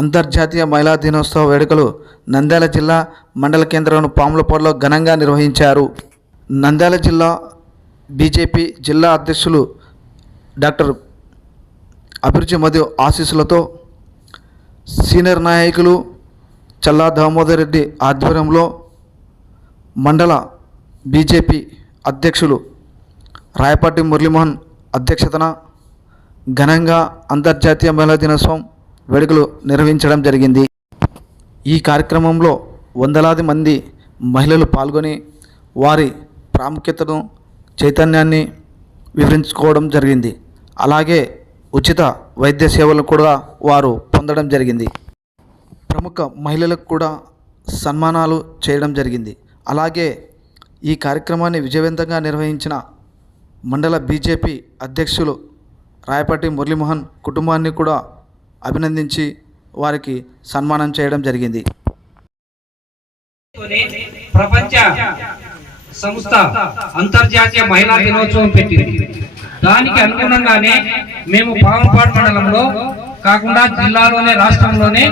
అంతర్జాతీయ మహిళా దినోత్సవ వేడుకలు నంద్యాల జిల్లా మండల కేంద్రం పాములపాడులో ఘనంగా నిర్వహించారు. నంద్యాల జిల్లా బీజేపీ జిల్లా అధ్యక్షులు డాక్టర్ అభిరుచి మధు ఆశీస్సులతో సీనియర్ నాయకులు చల్లా దామోదర్ రెడ్డి ఆధ్వర్యంలో మండల బీజేపీ అధ్యక్షులు రాయపాటి మురళీమోహన్ అధ్యక్షతన ఘనంగా అంతర్జాతీయ మహిళా దినోత్సవం వేడుకలు నిర్వహించడం జరిగింది. ఈ కార్యక్రమంలో వందలాది మంది మహిళలు పాల్గొని వారి ప్రాముఖ్యతను చైతన్యాన్ని వివరించుకోవడం జరిగింది. అలాగే ఉచిత వైద్య సేవలను కూడా వారు పొందడం జరిగింది. ప్రముఖ మహిళలకు కూడా సన్మానాలు చేయడం జరిగింది. అలాగే ఈ కార్యక్రమాన్ని విజయవంతంగా నిర్వహించిన మండల బీజేపీ అధ్యక్షులు రాయపాటి మురళీమోహన్ కుటుంబాన్ని కూడా అభినందించి వారికి సన్మానం చేయడం జరిగింది. ప్రపంచ సంస్థ అంతర్జాతీయ మహిళా దినోత్సవం పెట్టింది. దానికి అనుగుణంగానే మేము పాములపాడు మండలంలో కాకుండా జిల్లాలోనే రాష్ట్రంలోనే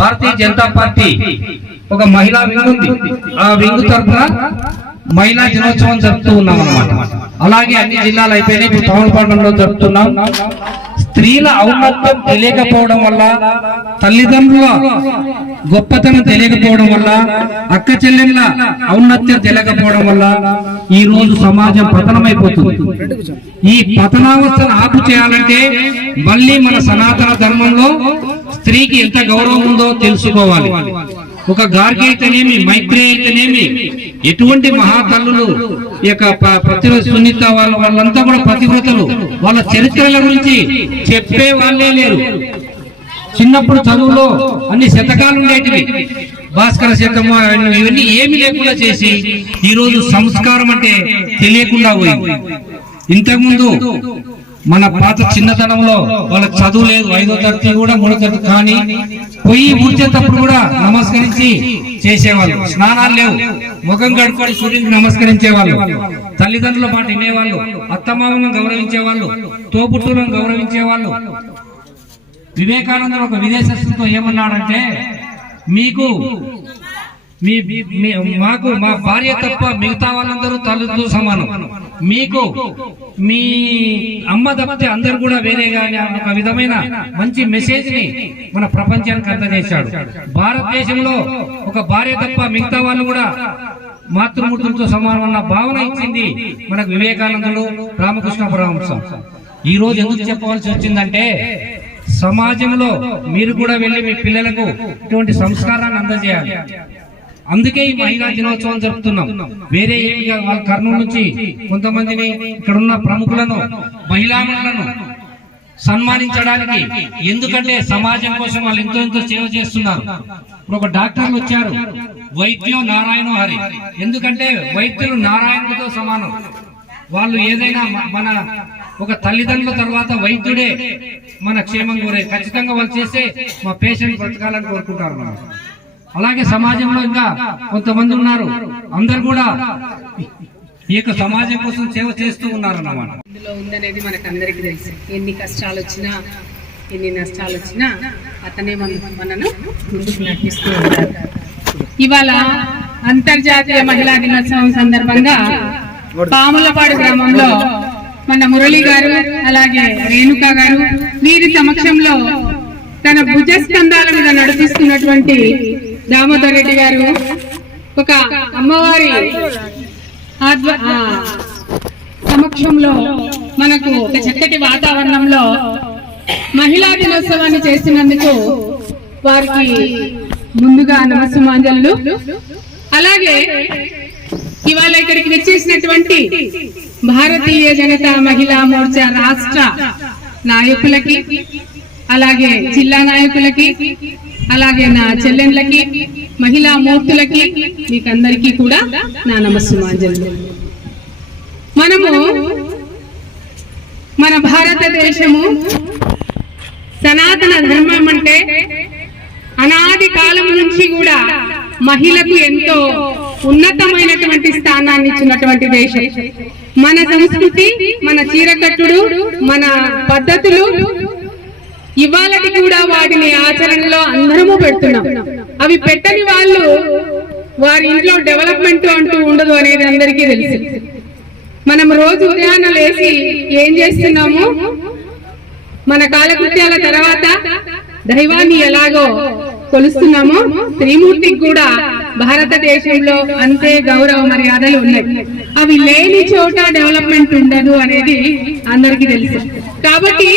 భారతీయ జనతా పార్టీ ఒక మహిళా వింగ్ ఉంది. ఆ వింగ్ తరఫున మహిళా దినోత్సవం జరుపుతూ ఉన్నాం అన్నమాట. అలాగే అన్ని జిల్లాలు అయిపోయినాయి, ఇప్పుడు పాములపాడు మండలంలో జరుపుతున్నాం. స్త్రీల ఔన్నత్యం తెలియకపోవడం వల్ల, తల్లిదండ్రుల గొప్పతనం తెలియకపోవడం వల్ల, అక్క చెల్లెళ్ళ ఔన్నత్యం తెలియకపోవడం వల్ల ఈ రోజు సమాజం పతనమైపోతుంది. ఈ పతనావస్థను ఆపు చేయాలంటే మళ్ళీ మన సనాతన ధర్మంలో స్త్రీకి ఎంత గౌరవం ఉందో తెలుసుకోవాలి. ఒక గార్గి అయితేనేమి, మైత్రి అయితేనేమి, ఎటువంటి మహాతల్లులు ఈ యొక్క ప్రతిరోజు సునీత వాళ్ళంతా కూడా పతివ్రతలు. వాళ్ళ చరిత్రల గురించి చెప్పే వాళ్ళే లేరు. చిన్నప్పుడు చదువులో అన్ని శతకాలు ఉండేటివి, భాస్కర శతము ఇవన్నీ ఏమి లేకుండా చేసి ఈరోజు సంస్కారం అంటే తెలియకుండా పోయింది. ఇంతకుముందు మన పాత చిన్నతనంలో వాళ్ళకి చదువు లేదు, 5వ తరగతి కూడా 3వ తరగతి కానీ పొయ్యి ఊడ్చేటప్పుడు కూడా నమస్కరించి చేసేవాళ్ళు. స్నానాలు లేవు, ముఖం కడుక్కొని సూర్యునికి నమస్కరించేవాళ్ళు. తల్లిదండ్రుల మాట వినేవాళ్ళు, అత్తమామలను గౌరవించేవాళ్ళు, తోబుట్టులను గౌరవించేవాళ్ళు. వివేకానందుడు ఒక విదేశస్తుతో ఏమన్నాడంటే, మాకు మా భార్య తప్ప మిగతా వాళ్ళందరూ తల్లితో సమానం, మీకు మీ అమ్మ తప్పితే అందరు కూడా వేరే గాని ఒక విధమైన మంచి మెసేజ్ ని మన ప్రపంచానికి అందజేశాడు. భారతదేశంలో ఒక భార్య తప్ప మిగతా వాళ్ళు కూడా మాతృమూర్తులతో సమానం అన్న భావన ఇచ్చింది మనకు వివేకానందుడు, రామకృష్ణ పరమహంస. ఈ రోజు ఎందుకు చెప్పవలసి వచ్చిందంటే, సమాజంలో మీరు కూడా వెళ్ళి మీ పిల్లలకు ఇటువంటి సంస్కారాన్ని అందజేయాలి. అందుకే ఈ మహిళా దినోత్సవం జరుపుతున్నాం. వేరే వాళ్ళ కర్నూలు నుంచి కొంతమందిని ఇక్కడ ఉన్న ప్రముఖులను, మహిళామణులను సన్మానించడానికి. ఎందుకంటే సమాజం కోసం వాళ్ళు ఎంతో సేవ చేస్తున్నారు. ఇప్పుడు ఒక డాక్టర్లు వచ్చారు, వైద్యం నారాయణ హరి. ఎందుకంటే వైద్యులు నారాయణుడితో సమానం. వాళ్ళు ఏదైనా మన ఒక తల్లిదండ్రుల తర్వాత వైద్యుడే మన క్షేమం కోరేది. ఖచ్చితంగా వాళ్ళు చేస్తే మా పేషెంట్ బ్రతకాలని కోరుకుంటారు. అలాగే సమాజంలో ఇంకా కొంతమంది ఉన్నారు, అందరు కూడా ఈ యొక్క సమాజం కోసం సేవ చేస్తూ ఉన్నారు అన్నమాట. ఇందులో ఉందనేది మనకు అందరికీ తెలుసు. ఎన్ని కష్టాలు వచ్చినా, ఎన్ని నష్టాలు వచ్చినా అతనే మనను ముందుకు నడిపిస్తూ ఉంటారు. ఇవాళ అంతర్జాతీయ మహిళా దినోత్సవం సందర్భంగా పాములపాడు గ్రామంలో మన మురళి గారు, అలాగే రేణుక గారు, వీరి సమక్షంలో తన భుజస్కంధాల మీద నడిపిస్తున్నటువంటి దామోదర్ రెడ్డి గారు ఒక అమ్మవారి సమక్షంలో మనకు ఒక చక్కటి వాతావరణంలో మహిళా దినోత్సవాన్ని చేస్తున్నందుకు వారికి ముందుగా నమస్సుమాంజలు. అలాగే ఇవాళ ఇక్కడికి వచ్చేసినటువంటి భారతీయ జనతా మహిళా మోర్చా రాష్ట్ర నాయకులకి, అలాగే జిల్లా నాయకులకి, అలాగే నా చెల్లెండ్లకి, మహిళా మూర్తులకి, మీకందరికీ కూడా నా నమస్సుమాంజలు. మనము మన భారతదేశము సనాతన ధర్మం అంటే అనాది కాలం నుంచి కూడా మహిళకు ఎంతో ఉన్నతమైనటువంటి స్థానాన్ని ఇచ్చినటువంటి దేశం. మన సంస్కృతి, మన చీరకట్టుడు, మన పద్ధతులు ఇవాళటి కూడా వాటిని ఆచరణలో అందరము పెడుతున్నాం. అవి పెట్టని వాళ్ళు వారి ఇంట్లో డెవలప్మెంట్ అంటూ ఉండదు అనేది అందరికీ తెలుసు. మనం రోజు ఉదయాన్నే లేచి ఏం చేస్తున్నాము? మన కాలకృత్యాల తర్వాత దైవాన్ని ఎలాగో కొలుస్తున్నామో త్రిమూర్తికి కూడా భారతదేశంలో అంతే గౌరవ మర్యాదలు ఉన్నాయి. అవి లేని చోట డెవలప్మెంట్ ఉండదు అనేది అందరికీ తెలుసు. కాబట్టి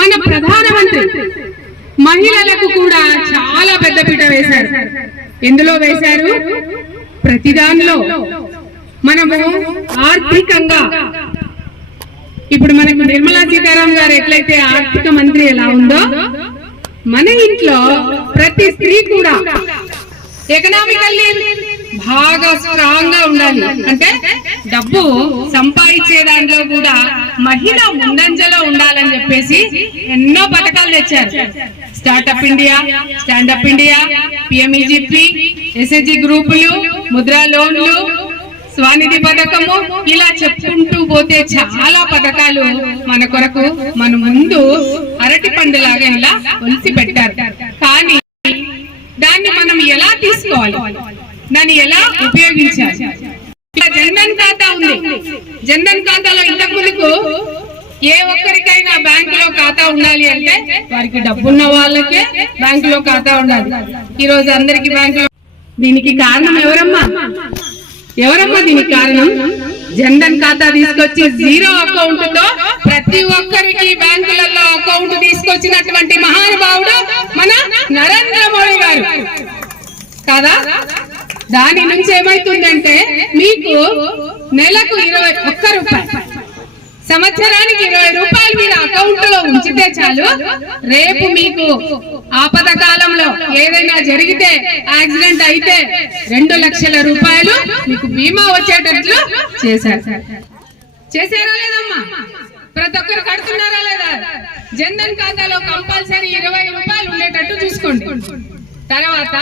మన ప్రధానమంత్రి మహిళలకు కూడా చాలా పెద్దపీట వేశారు. ఎందులో వేశారు? ప్రతిదానిలో. మనము ఆర్థికంగా ఇప్పుడు మనకు నిర్మలా సీతారామన్ గారు ఎట్లయితే ఆర్థిక మంత్రి ఎలా ఉందో, మన ఇంట్లో ప్రతి స్త్రీ కూడా ఎకనామికల్లీ బాగా స్ట్రాంగ్ గా ఉండాలి. అంటే డబ్బు సంపాదించే దాంట్లో కూడా మహిళ ముందంజలో ఉండాలని చెప్పేసి ఎన్నో పథకాలు తెచ్చారు. Startup India, standup India, PMEGP, SHG గ్రూపులు, ముద్రా లోన్లు, స్వానిధి పథకము, ఇలా చెప్పుకుంటూ పోతే చాలా పథకాలు మన కొరకు మన ముందు అరటి పండులాగా ఇలా ఒలిసి పెట్టారు. కానీ దాన్ని మనం ఎలా తీసుకోవాలి, దాన్ని ఎలా ఉపయోగించాలి? జన్ధన్ ఖాతా ఉంది. జన్ధన్ ఖాతాలో ఇంతకు ముందుకు ఏ ఒక్కరికైనా బ్యాంకులో ఖాతా ఉండాలి అంటే వారికి డబ్బున్న వాళ్ళకే బ్యాంకులో ఖాతా ఉండాలి. ఈ రోజు అందరికి బ్యాంకులో. దీనికి కారణం ఎవరమ్మా? దీనికి కారణం జన్ధన్ ఖాతా తీసుకొచ్చి జీరో అకౌంట్ తో ప్రతి ఒక్కరికి బ్యాంకులలో అకౌంట్ తీసుకొచ్చినటువంటి మహానుభావుడు మన నరేంద్ర మోడీ గారు కాదా? దాని నుంచి ఏమైతుందంటే మీకు నెలకు 21 రూపాయలు, సంవత్సరానికి 20 రూపాయలు మీరు అకౌంట్ లో ఉంచితే చాలు. రేపు మీకు ఆపద కాలంలో ఏదైనా జరిగితే, యాక్సిడెంట్ అయితే 2 లక్షల రూపాయలు మీకు బీమా వచ్చేటట్లు చేశారా లేదమ్మా? ప్రతి ఒక్కరు కడుతున్నారా లేదా? జన్ధన్ ఖాతాలో కంపల్సరీ 20 రూపాయలు ఉండేటట్టు చూసుకోండి. తర్వాత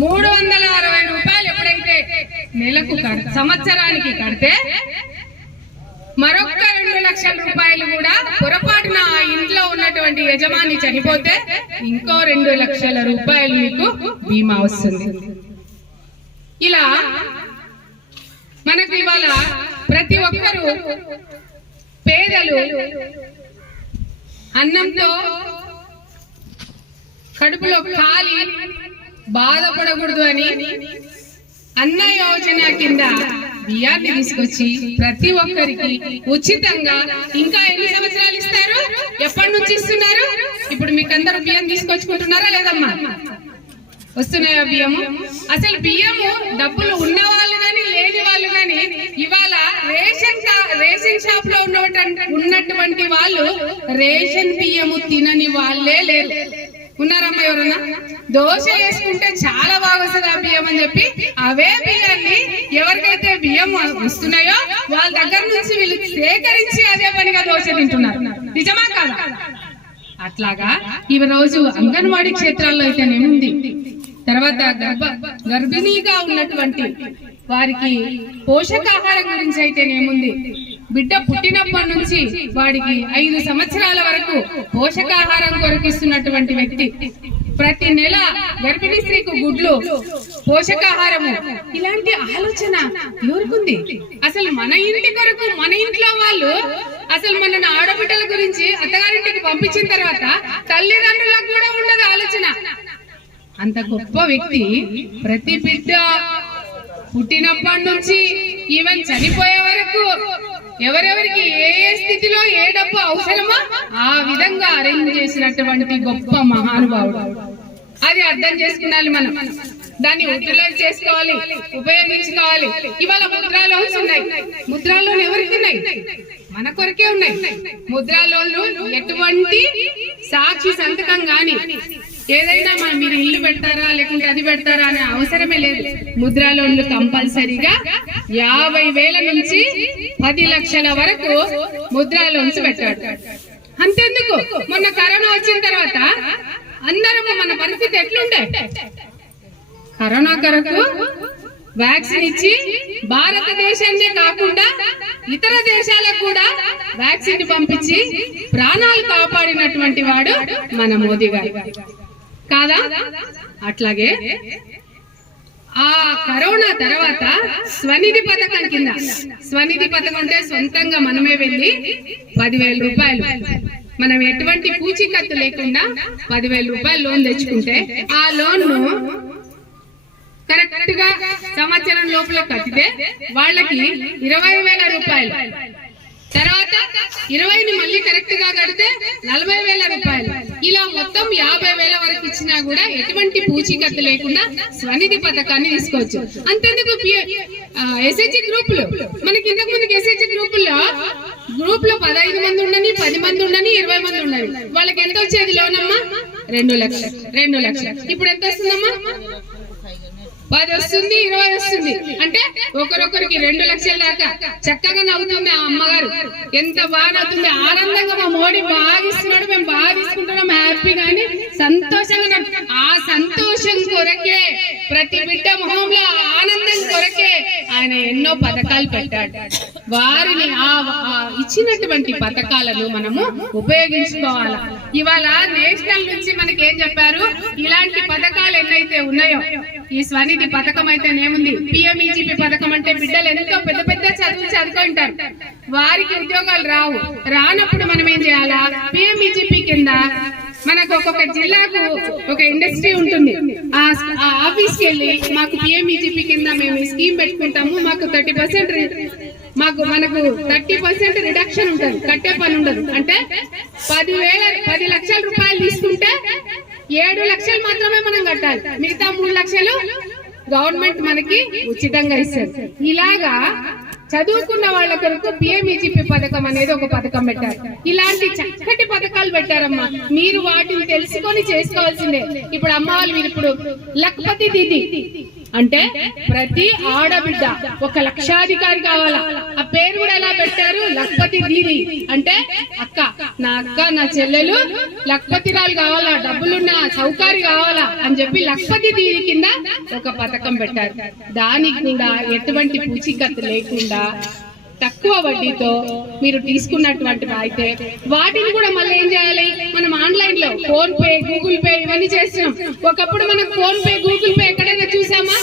360 రూపాయలు ఎప్పుడైతే నెలకు సంవత్సరానికి కడితే మరొక 2 లక్షల రూపాయలు కూడా పొరపాటున ఆ ఇంట్లో ఉన్నటువంటి యజమాని చనిపోతే ఇంకో 2 లక్షల రూపాయలు మీకు బీమా వస్తుంది. ఇలా మనకు ఇవాళ ప్రతి ఒక్కరూ పేదలు అన్నంతో కడుపులో ఖాళీ బాధపడకూడదు అని అన్న యోజన కింద బియ్యాన్ని తీసుకొచ్చి ప్రతి ఒక్కరికి ఉచితంగా, ఇంకా ఎన్ని సంవత్సరాలు ఇస్తారు? ఎప్పటి నుంచి ఇస్తున్నారు? ఇప్పుడు మీకు అందరూ బియ్యం తీసుకొచ్చుకుంటున్నారా లేదమ్మా? వస్తున్నాయా బియ్యము? అసలు బియ్యము డబ్బులు ఉన్న వాళ్ళు కానీ లేని వాళ్ళు కానీ ఇవాళ రేషన్ షాప్ లో ఉన్నటువంటి వాళ్ళు రేషన్ బియ్యము తినని వాళ్ళే లేరు. ఉన్నారమ్మా ఎవరన్నా? దోశ వేసుకుంటే చాలా బాగా వస్తుంది ఆ బియ్యం అని చెప్పి అవే బియ్యాన్ని ఎవరికైతే బియ్యం వస్తున్నాయో వాళ్ళ దగ్గర నుంచి వీళ్ళు సేకరించి అదే పనిగా దోశ తింటున్నారు. నిజమా కాదా? అట్లాగా ఈ రోజు అంగన్వాడీ క్షేత్రాల్లో అయితేనేముంది, తర్వాత గర్భిణీగా ఉన్నటువంటి వారికి పోషకాహారం గురించి అయితేనేముంది, బిడ్డ పుట్టినప్పటి నుంచి వాడికి 5 సంవత్సరాల వరకు పోషకాహారం కొరకిస్తున్నటువంటి వ్యక్తి, ప్రతి నెల గర్భిణీ స్త్రీకి గుడ్లు, పోషకాహారము, ఇలాంటి ఆలోచన ఎవరికుంది? అసలు మన ఇంటి కొరకు మన ఇంట్లో వాళ్ళు అసలు మన ఆడబిడ్డల గురించి అత్తగారింటికి పంపించిన తర్వాత తల్లిదండ్రులకు కూడా ఉండదు ఆలోచన. అంత గొప్ప వ్యక్తి ప్రతి బిడ్డ పుట్టినప్పటి నుంచి ఈవెన్ చనిపోయే వరకు ఎవరెవరికి ఏ స్థితిలో ఏ డబ్బు అవసరమో ఆ విధంగా అరేంజ్ చేసినటువంటి గొప్ప మహానుభావుడు. అది అర్థం చేసుకున్నాలి. మనం దాన్ని యూటిలైజ్ చేసుకోవాలి, ఉపయోగించుకోవాలి. ఇవాళ ముద్రా లోన్స్ ఉన్నాయి. ముద్రా లోన్ ఎవరికి ఉన్నాయి? మన కొరకే ఉన్నాయి. ముద్రా లోన్లు ఎటువంటి సాక్షి సంతకం గాని ఏదైనా మీరు ఇల్లు పెడతారా లేకుంటే అది పెడతారా అనే అవసరమే లేదు. ముద్రా లోన్లు కంపల్సరీగా 50,000 నుంచి 10 లక్షల వరకు ముద్రా లోన్స్ పెట్టాడు. అంతెందుకు, మొన్న కరోనా వచ్చిన తర్వాత అందరము మన పరిస్థితి ఎట్లుండే? కరోనా కొరకు వ్యాక్సిన్ ఇచ్చి భారతదేశాన్నే కాకుండా ఇతర దేశాలకు కూడా వ్యాక్సిన్ పంపించి ప్రాణాలు కాపాడినటువంటి వాడు మన మోదీ గారు కాదా? అట్లాగే ఆ కరోనా తర్వాత స్వనిధి పథకం కింద, స్వనిధి పథకం అంటే సొంతంగా మనమే వెళ్ళి 10,000 రూపాయలు మనం ఎటువంటి పూచీకత్తు లేకుండా 10,000 రూపాయలు లోన్ తెచ్చుకుంటే ఆ లోన్ ను కరెక్ట్ గా సంవత్సరం లోపల కట్టితే వాళ్ళకి 20,000 రూపాయలు, తర్వాత 20ని మళ్ళీ కరెక్ట్ గా కడితే 40,000 రూపాయలు, ఇలా మొత్తం 50,000 వరకు ఇచ్చినా కూడా ఎటువంటి పూచీకత్తు లేకుండా స్వనిధి పథకాన్ని తీసుకోవచ్చు. అంతెందుకు ఎస్హెచ్జి గ్రూపులు, మనకి ఇంతకు ముందుకు ఎస్హెచ్జి గ్రూప్ లో 15 మంది ఉండని, 10 మంది ఉండని, 20 మంది ఉండని, వాళ్ళకి ఎంత వచ్చేది లోన్ అమ్మా? 2 లక్షలు. ఇప్పుడు ఎంత వస్తుందమ్మా? 10 వస్తుంది, 20 వస్తుంది. అంటే ఒకరొకరికి 2 లక్షల దాకా చక్కగా నవ్వుతుంది ఆ అమ్మగారు. ఎంత బాగా నవ్వుతుంది, ఆనందంగా మా మోడీ బాగా ఇస్తున్నాడు, మేము బాగా తీసుకుంటున్నాం, హ్యాపీగా అని సంతోషంగా. ఆ సంతోషం కొరకే, ప్రతి బిడ్డ మొహంలో ఆనందం కొరకే ఆయన ఎన్నో పథకాలు పెట్టాడు. వారిని ఇచ్చినటువంటి పథకాలను మనము ఉపయోగించుకోవాలా. ఇవాళ నేషనల్ నుంచి మనకి ఏం చెప్పారు, ఇలాంటి పథకాలు ఎన్నైతే ఉన్నాయో, ఈ స్వనిధి పథకం అయితేనేముంది, పిఎంఈజీపీ పథకం అంటే బిడ్డలు ఎంతో పెద్ద పెద్ద చదువులు చదువుకుంటారు, వారికి ఉద్యోగాలు రానప్పుడు మనం ఏం చేయాలా, పిఎంఈజీపీ కింద మనకు ఒక్కొక్క జిల్లాకు ఒక ఇండస్ట్రీ ఉంటుంది, ఆ ఆఫీస్కి వెళ్ళి మాకు పిఎంఈజీపీ కింద మేము ఈ స్కీమ్ పెట్టుకుంటాము, మాకు 30% మనకు 30% రిడక్షన్ ఉంటుంది, కట్టే పని ఉండదు. అంటే 10 లక్షల రూపాయలు తీసుకుంటే 7 లక్షలు మాత్రమే మనం కట్టాలి, మిగతా 3 లక్షలు గవర్నమెంట్ మనకి ఉచితంగా ఇస్తారు. ఇలాగా చదువుకున్న వాళ్ళ కొరకు పిఎంఈజీపీ పథకం అనేది ఒక పథకం పెట్టారు. ఇలాంటి చక్కటి పథకాలు పెట్టారమ్మా, మీరు వాటిని తెలుసుకొని చేసుకోవాల్సిందే. ఇప్పుడు అమ్మ వాళ్ళు మీరు ఇప్పుడు లక్పతి దీది అంటే ప్రతి ఆడబిడ్డ 1 లక్షాధికారి కావాలా, ఆ పేరు కూడా ఎలా పెట్టారు, లక్పతి దీది. అంటే అక్క, నా అక్క, నా చెల్లెలు లక్పతిరాలు కావాలా, డబ్బులున్న సౌకారి కావాలా అని చెప్పి లక్పతి దీది కింద ఒక పథకం పెట్టారు. దానికి కూడా ఎటువంటి పూచీకత్తు లేకుండా తక్కువ వడ్డీతో మీరు తీసుకున్నటువంటి అయితే వాటిని కూడా మళ్ళీ ఏం చేయాలి, మనం ఆన్లైన్ లో ఫోన్ పే, గూగుల్ పే ఇవన్నీ చేస్తున్నాం. ఒకప్పుడు మనం ఫోన్ పే, గూగుల్ పే ఎక్కడైనా చూసామా,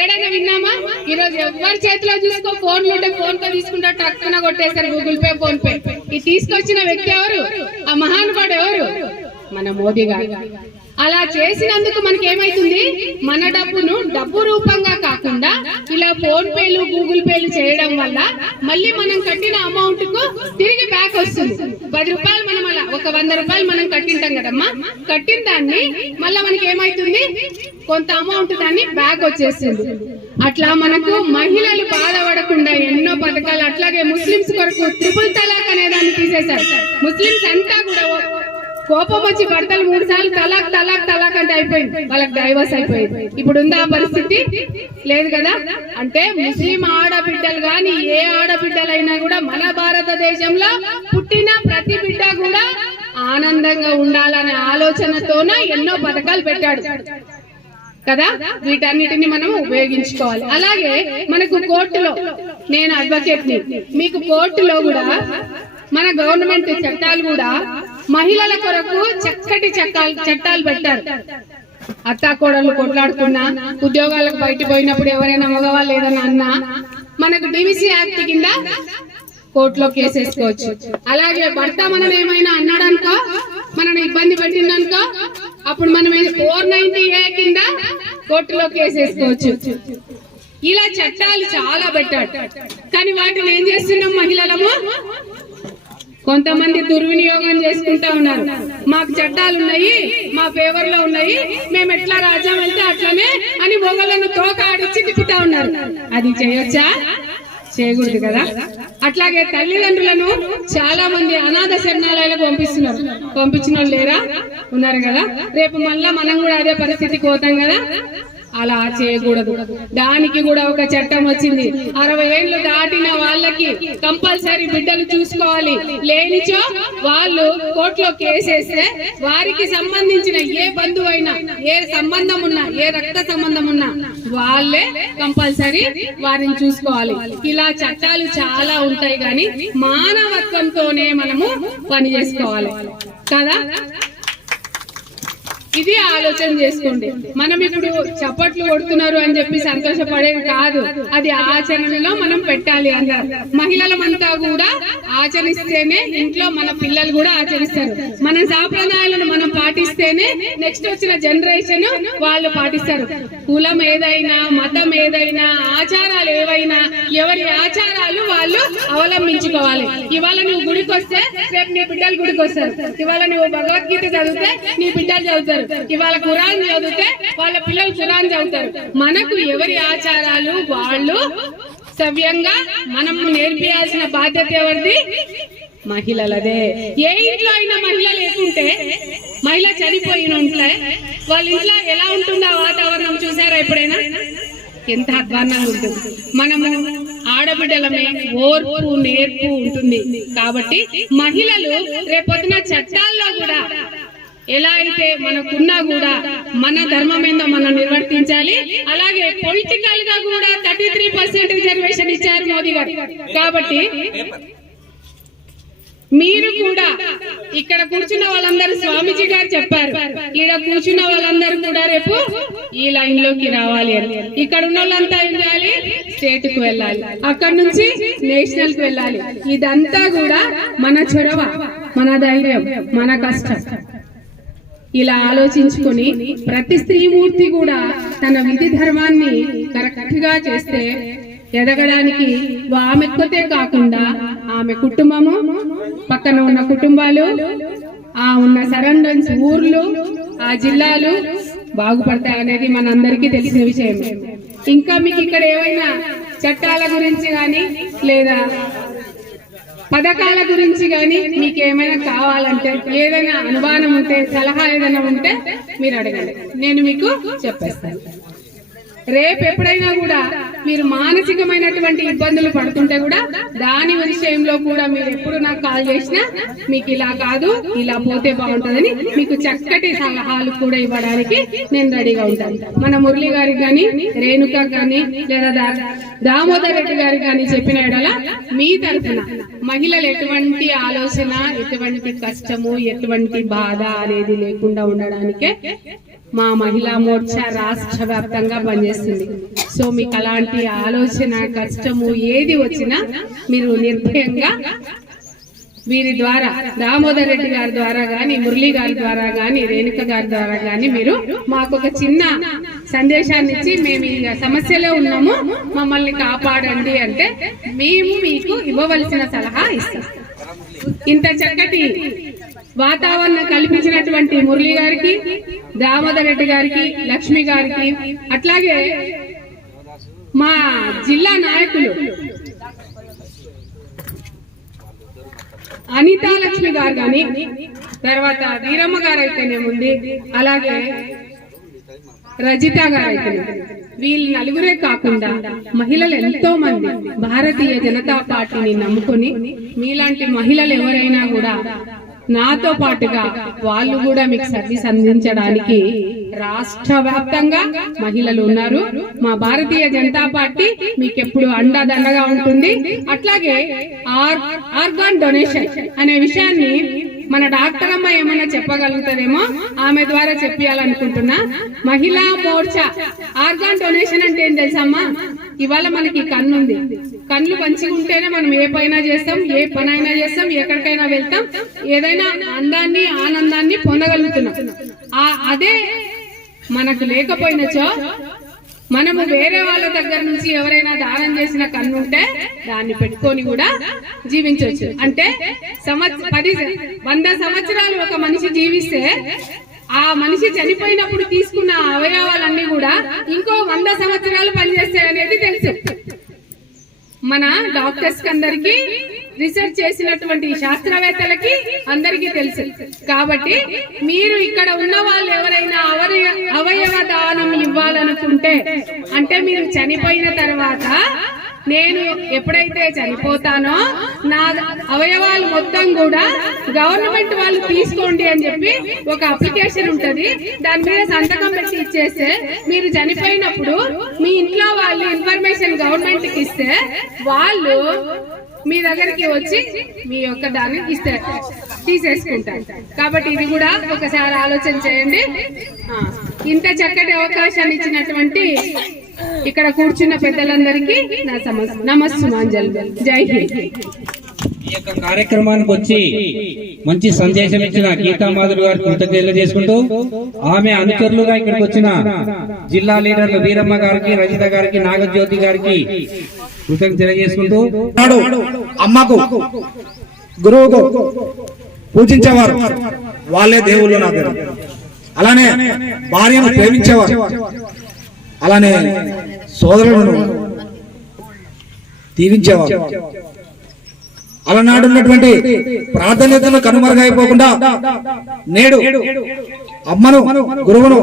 ఏడైనా విన్నామా? ఈరోజు ఎవరి చేతిలో చూసుకో ఫోన్లు ఉంటే ఫోన్ పే తీసుకుంటా టక్కున కొట్టేశారు గూగుల్ పే, ఫోన్ పే. ఇది తీసుకొచ్చిన వ్యక్తి ఎవరు, ఆ మహానుభావుడు ఎవరు, మన మోదీ గారు. అలా చేసినందుకు మనకి ఏమైతుంది, మన డబ్బును డబ్బు రూపంగా కాకుండా ఇలా ఫోన్ పేలు, గూగుల్ పేలు చేయడం వల్ల మళ్ళీ మనం కట్టిన అమౌంట్ కు తిరిగి బ్యాక్ వస్తుంది. 10 రూపాయలు మనం అలా 100 రూపాయలు మనం కట్టింటాం కదమ్మా, కట్టిన దాన్ని మళ్ళీ మనకి ఏమైతుంది, కొంత అమౌంట్ దాన్ని బ్యాక్ వచ్చేస్తుంది. అట్లా మనకు మహిళలు బాధపడకుండా ఎన్నో పథకాలు. అట్లాగే ముస్లింస్ కొరకు ట్రిపుల్ తలాక్ అనే దాన్ని తీసేశారు. ముస్లింస్ అంతా కూడా కోపం వచ్చి భర్తలు 3 సార్లు తలాక్ తలాక్ తలాక్ అంటే అయిపోయింది, వాళ్ళకి డైవర్స్ అయిపోయింది. ఇప్పుడు ఉందా పరిస్థితి? లేదు కదా. అంటే ముస్లిం ఆడబిడ్డలు గాని ఏ ఆడబిడ్డలైనా కూడా మన భారతదేశంలో పుట్టిన ప్రతి బిడ్డ కూడా ఆనందంగా ఉండాలనే ఆలోచనతోన ఎన్నో పథకాలు పెట్టాడు కదా. వీటన్నిటిని మనం ఉపయోగించుకోవాలి. అలాగే మనకు కోర్టులో, నేను అడ్వకేట్ ని, మీకు కోర్టులో కూడా మన గవర్నమెంట్ చట్టాలు కూడా మహిళల కొరకు చక్కటి చట్టాలు పెట్టారు. అత్తాకోడళ్ళు కొట్లాడుకున్నా, ఉద్యోగాలకు బయట పోయినప్పుడు ఎవరైనా మగవాళ్ళు ఏదైనా అన్నా మనకు డివిసి యాక్ట్ కింద కోర్టులో కేసు వేసుకోవచ్చు. అలాగే భర్త మనం ఏమైనా అన్నాడనుకో, మనని ఇబ్బంది పెట్టిందనుకో, అప్పుడు మనం 490A కింద కోర్టులో కేసు వేసుకోవచ్చు. ఇలా చట్టాలు చాలా పెట్టాడు. కానీ వాటిని ఏం చేస్తున్నాం మహిళలము, కొంతమంది దుర్వినియోగం చేసుకుంటా ఉన్నారు. మాకు చట్టాలు ఉన్నాయి, మా ఫేవర్ లో ఉన్నాయి, మేము ఎట్లా రాజ్యం వెళ్తే అట్లనే అని మొగలను తోక ఆడిచ్చి తిప్పుతా ఉన్నారు. అది చేయొచ్చా? చేయకూడదు కదా. అట్లాగే తల్లిదండ్రులను చాలా మంది అనాథ శరణాలయాలకు పంపించిన వాళ్ళు లేరా, ఉన్నారు కదా. రేపు మళ్ళా మనం కూడా అదే పరిస్థితికి పోతాం కదా. అలా చేయకూడదు. దానికి కూడా ఒక చట్టం వచ్చింది. 60 ఏళ్లు దాటిన వాళ్ళ వాళ్ళకి కంపల్సరీ బిడ్డలు చూసుకోవాలి. లేనిచో వాళ్ళు కోర్టులో కేసేస్తే వారికి సంబంధించిన ఏ బంధువు అయినా, ఏ సంబంధం ఉన్నా, ఏ రక్త సంబంధం ఉన్నా వాళ్ళే కంపల్సరీ వారిని చూసుకోవాలి. ఇలా చట్టాలు చాలా ఉంటాయి కానీ మానవత్వంతోనే మనము పని చేసుకోవాలి కదా. ఇది ఆలోచన చేసుకోండి. మనం ఇప్పుడు చప్పట్లు కొడుతున్నారు అని చెప్పి సంతోషపడేది కాదు, అది ఆచరణలో మనం పెట్టాలి. అందరం మహిళలమంతా కూడా ఆచరిస్తేనే ఇంట్లో మన పిల్లలు కూడా ఆచరిస్తారు. మన సాంప్రదాయాలను మనం పాటిస్తేనే నెక్స్ట్ వచ్చిన జనరేషన్ వాళ్ళు పాటిస్తారు. కులం ఏదైనా, మతం ఏదైనా, ఆచారాలు ఏవైనా ఎవరి ఆచారాలు వాళ్ళు అవలంబించుకోవాలి. ఇవాళ నువ్వు గుడికి వస్తే రేపు నీ బిడ్డలు గుడికి వస్తారు. ఇవాళ నువ్వు భగవద్గీత చదివితే నీ బిడ్డలు చదువుతారు. ఇవాళ ఖురాన్ చదివితే వాళ్ళ పిల్లలు ఖురాన్ చదువుతారు. మనకు ఎవరి ఆచారాలు వాళ్ళు సవ్యంగా మనం నేర్పియాల్సిన బాధ్యత ఎవరిది? మహిళలదే. ఏ ఇంట్లో అయినా మహిళ లేకుంటే, మహిళ చనిపోయిన ఉంటే వాళ్ళ ఇంట్లో ఎలా ఉంటుందో ఆ వాతావరణం చూసారా ఎప్పుడైనా? ఎంత అధ్వానంగా ఉంటుంది. మనము ఆడబిడ్డలమే, ఓర్పు నేర్పు ఉంటుంది. కాబట్టి మహిళలు రేపొద్దున చట్టాల్లో కూడా ఎలా అయితే మనకున్నా కూడా మన ధర్మం ఏందో మనం నిర్వర్తించాలి. అలాగే పొలిటికల్ గా కూడా 33% రిజర్వేషన్ ఇచ్చారు మోదీ గారు. కాబట్టి మీరు కూడా ఇక్కడ కూర్చున్న వాళ్ళందరూ, స్వామీజీ గారు చెప్పారు, ఈడ కూర్చున్న వాళ్ళందరూ కూడా రేపు ఈ లైన్ లోకి రావాలి అని. ఇక్కడ ఉన్న వాళ్ళంతా ఏం చేయాలి? స్టేట్ కు వెళ్ళాలి, అక్కడ నుంచి నేషనల్ కు వెళ్ళాలి. ఇదంతా కూడా మన చొరవ, మన ధైర్యం, మన కష్టం. ఇలా ఆలోచించుకొని ప్రతి స్త్రీమూర్తి కూడా తన విధి ధర్మాన్ని కరెక్ట్ గా చేస్తే ఎదగడానికి ఆమె కాకుండా ఆమె కుటుంబము, పక్కన ఉన్న కుటుంబాలు, ఆ ఉన్న సరౌండింగ్స్, ఊర్లు, ఆ జిల్లాలు బాగుపడతాయి అనేది మనందరికీ తెలిసిన విషయం. ఇంకా మీకు ఇక్కడ ఏమైనా చట్టాల గురించి కానీ లేదా పథకాల గురించి కానీ మీకు ఏమైనా కావాలంటే, ఏదైనా అనుమానం ఉంటే, సలహా ఏదైనా ఉంటే మీరు అడగండి, నేను మీకు చెప్పేస్తాను. రేపు ఎప్పుడైనా కూడా మీరు మానసికమైనటువంటి ఇబ్బందులు పడుతుంటే కూడా దాని విషయంలో కూడా మీరు ఎప్పుడు నాకు కాల్ చేసినా మీకు ఇలా కాదు, ఇలా పోతే బాగుంటుందని మీకు చక్కటి సలహాలు కూడా ఇవ్వడానికి నేను రెడీగా ఉంటాను. మన మురళి గారికి కానీ, రేణుక కానీ, లేదా దామోదర్ రెడ్డి గారికి కానీ చెప్పిన ఎడల మీ తరఫున మహిళలు ఎటువంటి ఆలోచన, ఎటువంటి కష్టము, ఎటువంటి బాధ అనేది లేకుండా ఉండడానికే మా మహిళా మోర్చా రాష్ట్ర వ్యాప్తంగా పనిచేస్తుంది. సో మీకు అలాంటి ఆలోచన, కష్టము ఏది వచ్చినా మీరు నిర్భయంగా వీరి ద్వారా, దామోదర్ రెడ్డి గారి ద్వారా గాని, మురళి గారి ద్వారా గాని, రేణుక గారి ద్వారా గాని మీరు మాకు ఒక చిన్న సందేశాన్ని ఇచ్చి మేము ఈ సమస్యలో ఉన్నాము, మమ్మల్ని కాపాడండి అంటే మేము మీకు ఇవ్వవలసిన సలహా ఇస్తాం. ఇంత చక్కటి వాతావరణం కల్పించినటువంటి మురళి గారికి, దామోదర్ రెడ్డి గారికి, లక్ష్మి గారికి, అట్లాగే మా జిల్లా నాయకులు అనితా లక్ష్మి గారు గాని, తర్వాత వీరమ్మ గారు అయితేనేముంది, అలాగే రజిత గారు అయితే, వీళ్ళు నలుగురే కాకుండా మహిళలు ఎంతో మంది భారతీయ జనతా పార్టీని నమ్ముకొని, మీలాంటి మహిళలు ఎవరైనా కూడా నాతో పాటుగా వాళ్ళు కూడా మీకు సర్వీస్ అందించడానికి రాష్ట్ర వ్యాప్తంగా మహిళలు ఉన్నారు. మా భారతీయ జనతా పార్టీ మీకు ఎప్పుడు అండదండగా ఉంటుంది. అట్లాగే ఆర్గాన్ డొనేషన్ అనే విషయాన్ని మన డాక్టర్ అమ్మ ఏమన్నా చెప్పగలుగుతారేమో, ఆమె ద్వారా చెప్పాలనుకుంటున్నా. మహిళా మోర్చా ఆర్గాన్ డొనేషన్ అంటే ఏం తెలుసమ్మా? ఇవాళ మనకి కన్ను ఉంది, కళ్ళు మంచిగా ఉంటేనే మనం ఏ పైన చేస్తాం, ఏ పనైనా చేస్తాం, ఎక్కడికైనా వెళ్తాం, ఏదైనా అందాన్ని, ఆనందాన్ని పొందగలుగుతున్నాం. అదే మనకు లేకపోయినచో మనము వేరే వాళ్ళ దగ్గర నుంచి ఎవరైనా దానం చేసిన కన్ను ఉంటే దాన్ని పెట్టుకొని కూడా జీవించవచ్చు. అంటే 100 సంవత్సరాలు ఒక మనిషి జీవిస్తే ఆ మనిషి చనిపోయినప్పుడు తీసుకున్న అవయవాలన్నీ కూడా ఇంకో 100 సంవత్సరాలు పనిచేస్తాయి అనేది తెలుసు. మన డాక్టర్స్ కి అందరికి, రీసెర్చ్ చేసినటువంటి శాస్త్రవేత్తలకి అందరికీ తెలుసు. కాబట్టి మీరు ఇక్కడ ఉన్న వాళ్ళు ఎవరైనా అవయవ దానం ఇవ్వాలనుకుంటే, అంటే మీరు చనిపోయిన తర్వాత నేను ఎప్పుడైతే చనిపోతానో నా అవయవాలు మొత్తం కూడా గవర్నమెంట్ వాళ్ళు తీసుకోండి అని చెప్పి ఒక అప్లికేషన్ ఉంటది. దాని మీద సంతకం పెట్టి ఇచ్చేస్తే మీరు చనిపోయినప్పుడు మీ ఇంట్లో వాళ్ళు ఇన్ఫర్మేషన్ గవర్నమెంట్ కి ఇస్తే వాళ్ళు మీ దగ్గరికి వచ్చి మీ యొక్క దాన్ని తీసేసుకుంటారు. కాబట్టి ఇది కూడా ఒకసారి ఆలోచన చేయండి. ఇంత చక్కటి అవకాశాన్ని ఇచ్చినటువంటి ఇక్కడ కూర్చున్న పెద్దలందరికీ నా నమస్సుమాంజలి. జై హింద్. ఈ యొక్క కార్యక్రమానికి వచ్చి మంచి సందేశం ఇచ్చిన గీతా మాధురి గారికి కృతజ్ఞతలు చేసుకుంటూ, ఆమె అనుచరులుగా ఇక్కడికి వచ్చిన జిల్లా లీడర్లు వీరమ్మ గారికి, రజిత గారికి, నాగజ్యోతి గారికి కృతజ్ఞతలు తెలియజేసుకుంటూ, అమ్మకు గురువుకు పూజించేవారు వాళ్ళే దేవుళ్ళు నా పేరు. అలానే భార్యను ప్రేమించేవారు, అలానే సోదరులను దీవించేవారు. అలనాడు ఉన్నటువంటి ప్రాధాన్యతను కనుమరుగైపోకుండా నేడు అమ్మను గురువును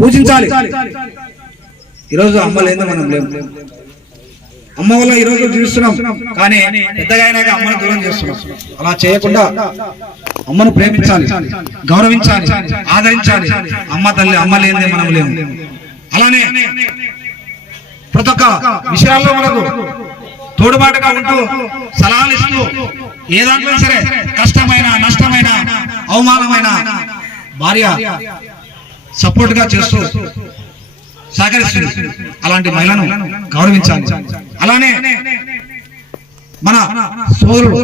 పూజించాలి. ఈరోజు అమ్మ లేదు, మనం లేము. అమ్మ వల్ల ఈరోజు జీవిస్తున్నాం, కానీ పెద్దగా అయినాక అమ్మను దూరం చేస్తున్నాం. అలా చేయకుండా అమ్మను ప్రేమించాలి, గౌరవించాలి, ఆదరించాలి. అమ్మ తల్లి, అమ్మ లేనిదే మనం లేము. అలానే ప్రతి ఒక్క విషయాల్లో మనకు తోడుబాటుగా ఉంటూ సలహాలు ఇస్తూ ఏ దాంట్లో సరే కష్టమైన, నష్టమైన, అవమానమైన భార్య సపోర్ట్ గా చేస్తూ సహకరిస్తుంది. అలాంటి మహిళను గౌరవించాలి. అలానే మన సోదరులు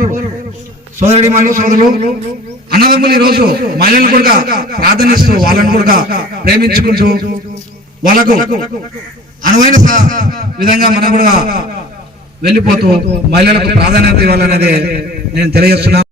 అన్నదమ్ములు ఈరోజు మహిళలు కూడా ప్రార్థనిస్తూ వాళ్ళని కూడా ప్రేమించుకుంటూ వాళ్ళకు అనువైన విధంగా మనం కూడా వెళ్ళిపోతూ మహిళలకు ప్రాధాన్యత ఇవ్వాలనేది నేను తెలియజేస్తున్నాను.